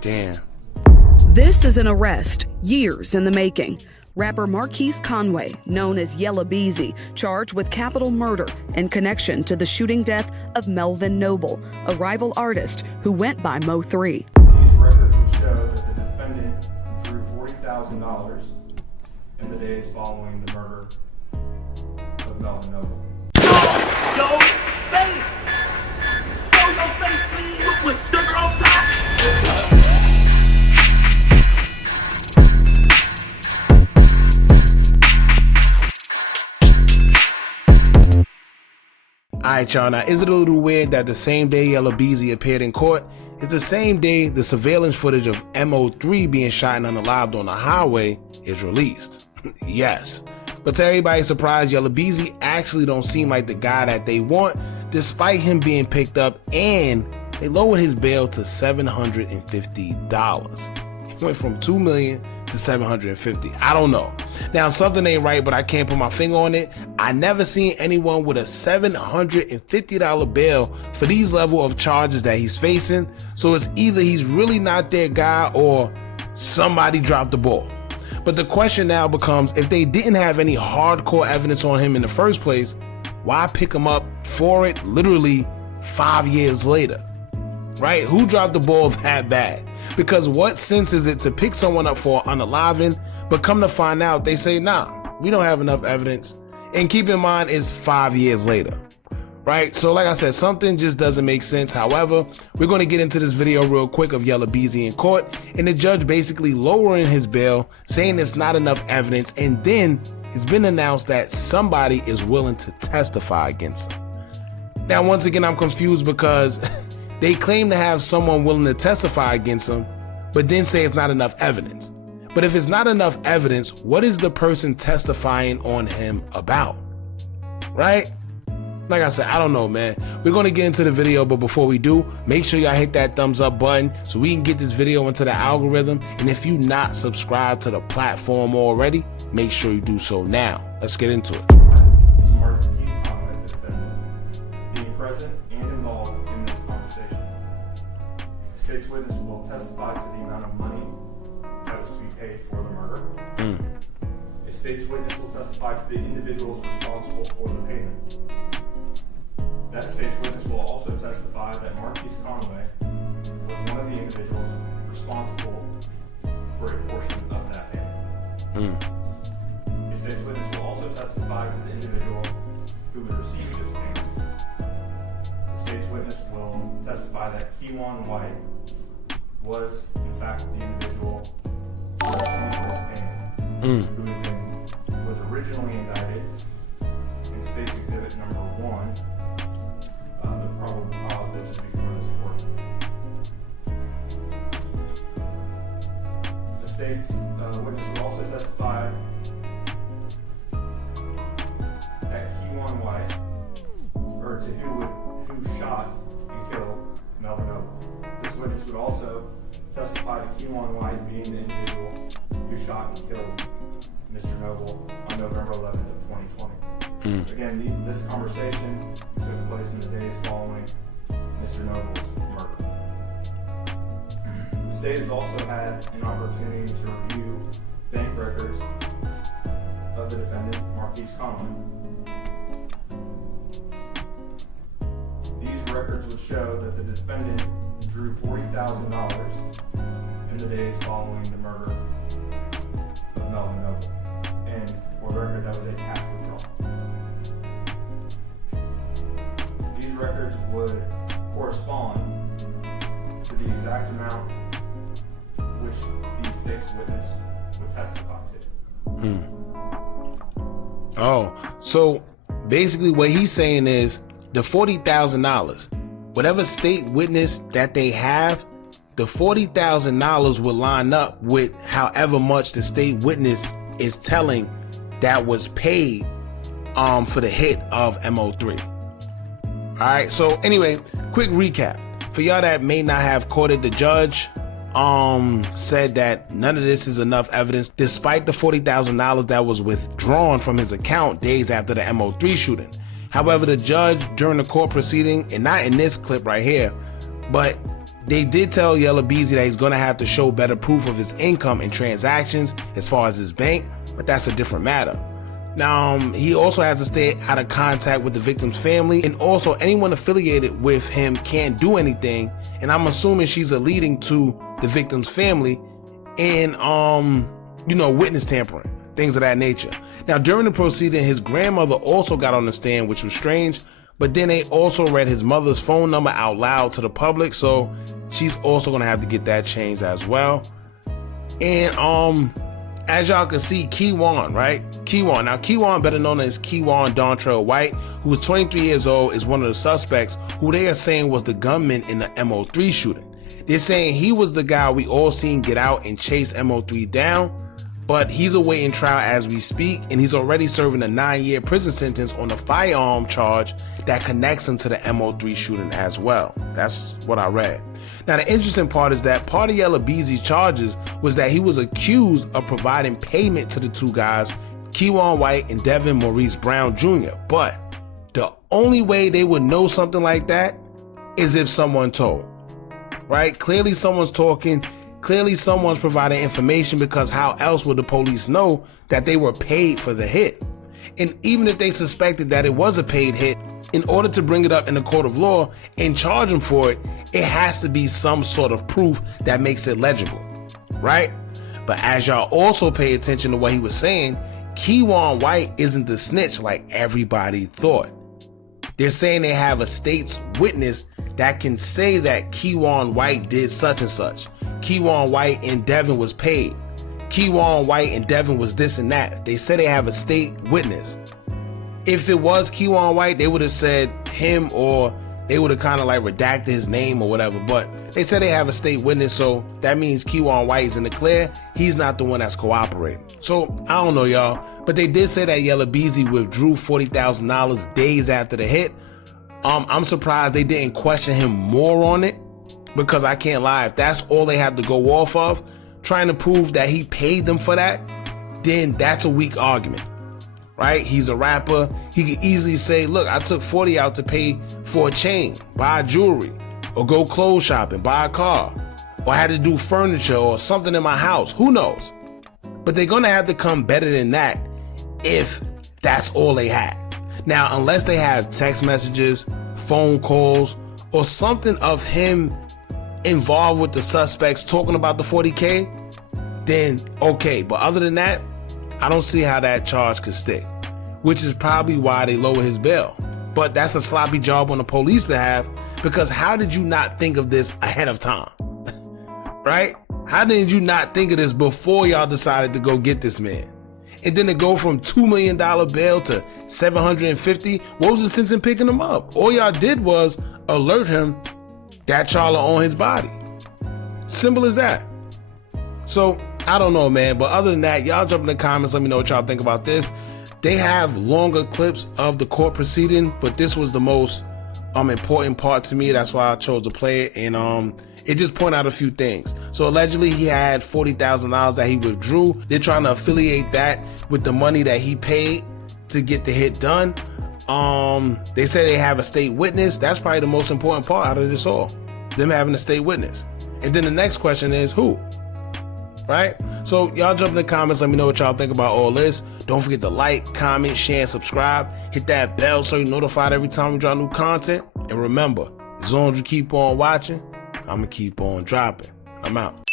Damn. This is an arrest, years in the making. Rapper Marquise Conway, known as Yella Beezy, charged with capital murder in connection to the shooting death of Melvin Noble, a rival artist who went by Mo3. These records would show that the defendant drew $40,000 in the days following the murder of Melvin Noble. Yo, face! Show your face, please, with sugar on top! Alright y'all, now is it a little weird that the same day Yella Beezy appeared in court is the same day the surveillance footage of Mo3 being shot and unalived on the highway is released? Yes. But to everybody's surprise, Yella Beezy actually don't seem like the guy that they want, despite him being picked up, and they lowered his bail to $750. It went from $2 million to $750. I don't know. Now something ain't right, but I can't put my finger on it. I never seen anyone with a $750 bail for these level of charges that he's facing. So it's either he's really not their guy or somebody dropped the ball. But the question now becomes, if they didn't have any hardcore evidence on him in the first place, why pick him up for it literally 5 years later? Right? Who dropped the ball that bad? Because what sense is it to pick someone up for unaliving, but come to find out they say, nah, we don't have enough evidence. And keep in mind, it's 5 years later, right? So like I said, something just doesn't make sense. However, we're going to get into this video real quick of Yella Beezy in court, and the judge basically lowering his bail, saying there's not enough evidence, and then it's been announced that somebody is willing to testify against him. Now, once again, I'm confused because they claim to have someone willing to testify against him, but then say it's not enough evidence. But if it's not enough evidence, what is the person testifying on him about? Right? Like I said, I don't know, man. We're going to get into the video, but before we do, make sure y'all hit that thumbs up button so we can get this video into the algorithm. And if you're not subscribed to the platform already, make sure you do so now. Let's get into it. Marquise Conway, the defendant, being present and involved in this conversation. The state's witness will testify to the amount of money that was to be paid for the murder. A state's witness will testify to the individuals responsible for the payment. That state's witness will also testify that Marquise Conway was one of the individuals responsible for a portion of that payment. A state's witness will also testify to the individual who was receiving this payment. The state's witness will testify that Keywan White was, in fact, the individual who received this payment, who was originally indicted in State's Exhibit Number 1, the probable cause which is before this court. The state's witness will also testify that Keywan White, or to who shot and killed Melvin Noble. This witness would also testify to Keywan White being the individual who shot and killed Mr. Noble on November 11th of 2020. Again, this conversation took place in the days following Mr. Noble's murder. The state has also had an opportunity to review bank records of the defendant, Marquise Conway. These records would show that the defendant drew $40,000 in the days following the murder of Melvin Noble. And for the record, that was a cash withdrawal. These records would correspond to the exact amount which the state's witness would testify to. Oh, so basically what he's saying is the $40,000, whatever state witness that they have, the $40,000 will line up with however much the state witness is telling that was paid for the hit of Mo3. All right, so anyway, quick recap for y'all that may not have caught it. The judge said that none of this is enough evidence, despite the $40,000 that was withdrawn from his account days after the Mo3 shooting. However, the judge during the court proceeding, and not in this clip right here, but They did tell Yella Beezy that he's gonna have to show better proof of his income and transactions as far as his bank, but that's a different matter. Now, he also has to stay out of contact with the victim's family, and also anyone affiliated with him can't do anything, and I'm assuming she's alluding to the victim's family and, witness tampering, things of that nature. Now, during the proceeding, his grandmother also got on the stand, which was strange, but then they also read his mother's phone number out loud to the public, so she's also gonna have to get that changed as well. And as y'all can see, Keywan, right? Keywan. Now, Keywan, better known as Keywan Dontrell White, who is 23 years old, is one of the suspects who they are saying was the gunman in the Mo3 shooting. They're saying he was the guy we all seen get out and chase Mo3 down, but he's awaiting trial as we speak, and he's already serving a 9-year prison sentence on a firearm charge that connects him to the Mo3 shooting as well. That's what I read. Now, the interesting part is that part of Yella Beezy's charges was that he was accused of providing payment to the two guys, Keywan White and Devin Maurice Brown Jr., but the only way they would know something like that is if someone told, right? Clearly someone's talking, clearly someone's providing information, because how else would the police know that they were paid for the hit? And even if they suspected that it was a paid hit, in order to bring it up in the court of law and charge him for it, it has to be some sort of proof that makes it legible, right? But as y'all also pay attention to what he was saying, Keywan White isn't the snitch like everybody thought. They're saying they have a state's witness that can say that Keywan White did such and such. Keywan White and Devin was paid. Keywan White and Devin was this and that. They say they have a state witness. If it was Keywan White, they would have said him, or they would have kind of like redacted his name or whatever, but they said they have a state witness, so that means Keywan White is in the clear. He's not the one that's cooperating. So I don't know, y'all, but they did say that Yella Beezy withdrew $40,000 days after the hit. I'm surprised they didn't question him more on it, because I can't lie, if that's all they have to go off of, trying to prove that he paid them for that, then that's a weak argument. Right? He's a rapper. He could easily say, look, I took 40 out to pay for a chain, buy jewelry, or go clothes shopping, buy a car, or I had to do furniture or something in my house. Who knows? But they're going to have to come better than that if that's all they had. Now, unless they have text messages, phone calls, or something of him involved with the suspects talking about the 40K, then okay. But other than that, I don't see how that charge could stick, which is probably why they lower his bail. But that's a sloppy job on the police behalf, because how did you not think of this ahead of time? Right? How did you not think of this before y'all decided to go get this man? And then to go from $2 million bail to $750, what was the sense in picking him up? All y'all did was alert him that y'all are on his body. Simple as that. So I don't know, man, but other than that, y'all jump in the comments, let me know what y'all think about this. They have longer clips of the court proceeding, but this was the most important part to me. That's why I chose to play it, and it just pointed out a few things. So allegedly he had $40,000 that he withdrew. They're trying to affiliate that with the money that he paid to get the hit done. They say they have a state witness. That's probably the most important part out of this all, them having a state witness. And then the next question is who? Right? So y'all jump in the comments, let me know what y'all think about all this. Don't forget to like, comment, share, and subscribe. Hit that bell so you're notified every time we drop new content. And remember, as long as you keep on watching, I'm gonna keep on dropping. I'm out.